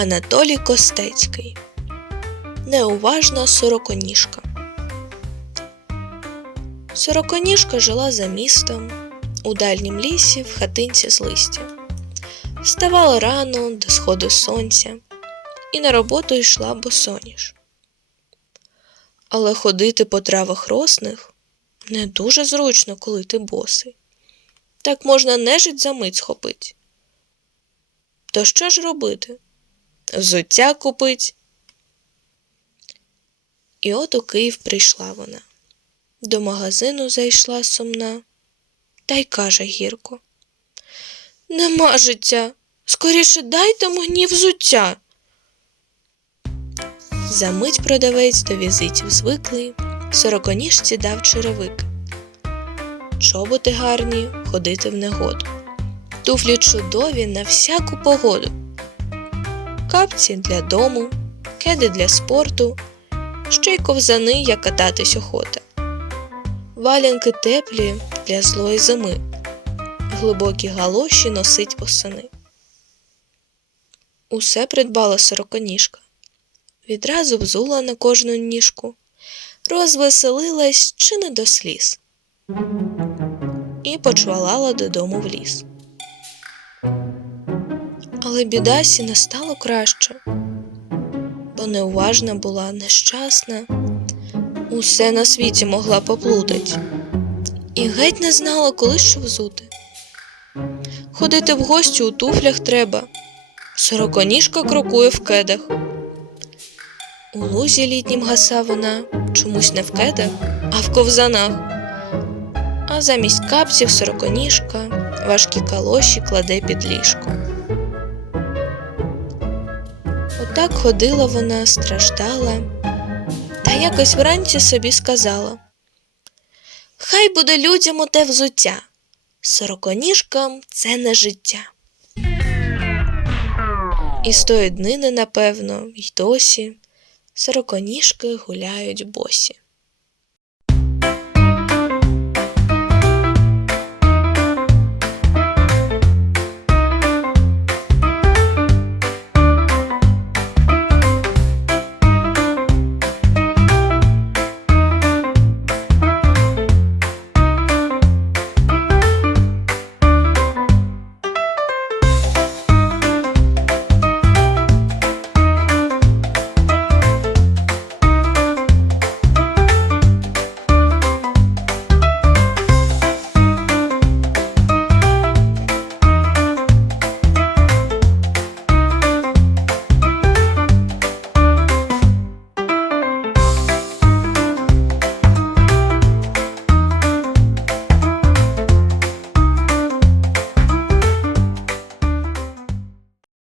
Анатолій Костецький. Неуважна сороконіжка. Сороконіжка жила за містом у дальнім лісі в хатинці з листя. Вставала рано до сходу сонця і на роботу йшла босоніж. Але ходити по травах росних не дуже зручно, коли ти босий. Так можна нежить за мить схопить. То що ж робити? взуття купить. І от у Київ прийшла вона. До магазину зайшла сумна та й каже гірко: Нема життя, скоріше дайте мені взуття. За мить продавець до візитів звиклий, сороконіжці дав черевик. Чоботи гарні ходити в негоду. Туфлі чудові на всяку погоду капці для дому, кеди для спорту, ще й ковзани, як кататись охота, валянки теплі для злої зими, глибокі галоші носить восени. Усе придбала сороконіжка, відразу взула на кожну ніжку, розвеселилась чи не до сліз, і почвалала додому в ліс. Але бідасі не стало краще, бо неуважна була нещасна, усе на світі могла поплутать, і геть не знала, коли що взути. Ходити в гості у туфлях треба, сороконіжка крокує в кедах. У лузі літнім гаса вона чомусь не в кедах, а в ковзанах, а замість капців сороконіжка важкі калоші кладе під ліжко. Отак ходила вона, страждала, та якось вранці собі сказала Хай буде людям оте взуття, сороконіжкам це не життя. І з тої днини, напевно, й досі сороконіжки гуляють босі.